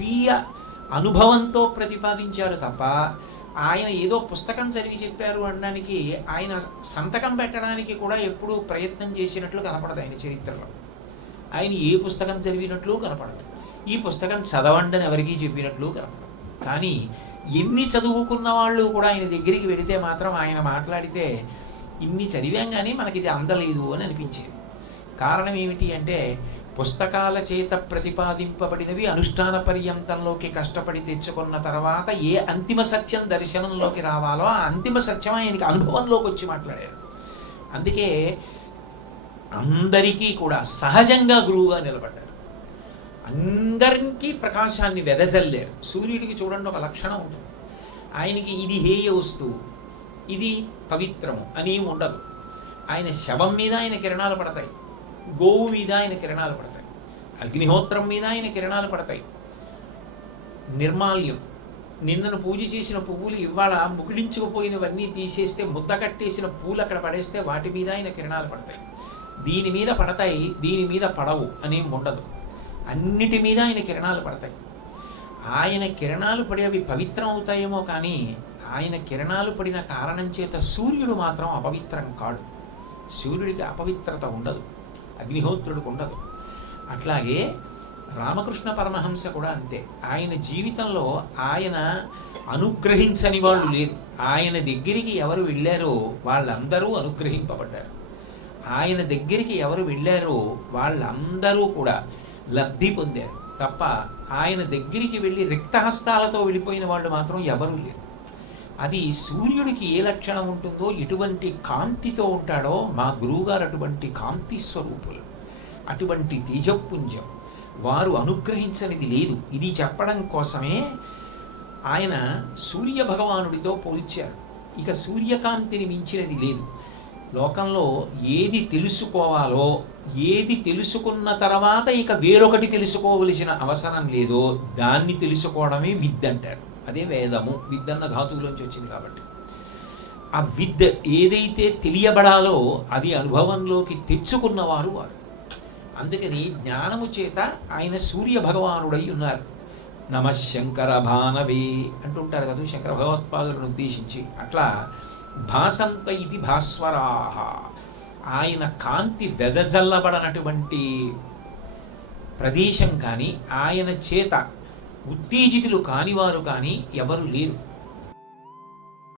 స్వీయ అనుభవంతో ప్రతిపాదించారు తప్ప ఆయన ఏదో పుస్తకం చదివి చెప్పారు అనడానికి, ఆయన సంతకం పెట్టడానికి కూడా ఎప్పుడూ ప్రయత్నం చేసినట్లు కనపడదు ఆయన చరిత్రలో. ఆయన ఏ పుస్తకం చదివినట్లు కనపడదు, ఈ పుస్తకం చదవండి అని ఎవరికీ చెప్పినట్లు కనపడదు. కానీ ఎన్ని చదువుకున్న వాళ్ళు కూడా ఆయన దగ్గరికి వెళితే మాత్రం ఆయన మాట్లాడితే ఇన్ని చదివాం కానీ మనకి ఇది అందలేదు అని అనిపించేది. కారణం ఏమిటి అంటే, పుస్తకాల చేత ప్రతిపాదింపబడినవి అనుష్ఠాన పర్యంతంలోకి కష్టపడి తెచ్చుకున్న తర్వాత ఏ అంతిమ సత్యం దర్శనంలోకి రావాలో ఆ అంతిమ సత్యం ఆయనకి అనుభవంలోకి వచ్చి మాట్లాడారు. అందుకే అందరికీ కూడా సహజంగా గురువుగా నిలబడ్డారు. అందరికీ ప్రకాశాన్ని వెదజల్లారు. సూర్యుడికి చూడండి ఒక లక్షణం ఉంటుంది, ఆయనకి ఇది హేయ వస్తువు, ఇది పవిత్రము అని ఉండదు. ఆయన శవం మీద ఆయన కిరణాలు పడతాయి, గోవు మీద ఆయన కిరణాలు పడతాయి, అగ్నిహోత్రం మీద ఆయన కిరణాలు పడతాయి. నిర్మాల్యం, నిన్నను పూజ చేసిన పువ్వులు ఇవాళ ముగిడించుకుపోయినవన్నీ తీసేస్తే ముద్ద కట్టేసిన పూలు అక్కడ పడేస్తే వాటి మీద ఆయన కిరణాలు పడతాయి. దీని మీద పడతాయి, దీని మీద పడవు అనేం ఉండదు. అన్నిటి మీద ఆయన కిరణాలు పడతాయి. ఆయన కిరణాలు పడి అవి పవిత్రం అవుతాయేమో కానీ ఆయన కిరణాలు పడిన కారణం చేత సూర్యుడు మాత్రం అపవిత్రం కాడు. సూర్యుడికి అపవిత్రత ఉండదు, అగ్నిహోత్రుడికి ఉండదు. అట్లాగే రామకృష్ణ పరమహంస కూడా అంతే. ఆయన జీవితంలో ఆయన అనుగ్రహించని వాళ్ళు లేరు. ఆయన దగ్గరికి ఎవరు వెళ్ళారో వాళ్ళందరూ అనుగ్రహింపబడ్డారు. ఆయన దగ్గరికి ఎవరు వెళ్ళారో వాళ్ళందరూ కూడా లబ్ధి పొందారు తప్ప ఆయన దగ్గరికి వెళ్ళి రిక్తహస్తాలతో వెళ్ళిపోయిన వాళ్ళు మాత్రం ఎవరూ లేరు. అది సూర్యుడికి ఏ లక్షణం ఉంటుందో, ఎటువంటి కాంతితో ఉంటాడో మా గురువుగారు అటువంటి కాంతి స్వరూపులు, అటువంటి తేజపుంజం. వారు అనుగ్రహించనిది లేదు. ఇది చెప్పడం కోసమే ఆయన సూర్య భగవానుడితో పోల్చారు. ఇక సూర్యకాంతిని మించినది లేదు లోకంలో. ఏది తెలుసుకోవాలో, ఏది తెలుసుకున్న తర్వాత ఇక వేరొకటి తెలుసుకోవలసిన అవసరం లేదో దాన్ని తెలుసుకోవడమే విద్య అంటారు. అదే వేదము. విద్య అన్న ధాతువులోంచి వచ్చింది కాబట్టి ఆ విద్య ఏదైతే తెలియబడాలో అది అనుభవంలోకి తెచ్చుకున్నవారు వారు. అందుకని జ్ఞానము చేత ఆయన సూర్య భగవానుడై ఉన్నారు. నమశంకర భానవే అంటుంటారు కదా శంకర భగవత్పాదులను ఉద్దేశించి. అట్లా భాసంత ఇది భాస్వరాహ, ఆయన కాంతి వెదజల్లబడనటువంటి ప్రదేశం కానీ ఆయన చేత ఉత్తేజితులు కానివారు కానీ ఎవరు లేరు.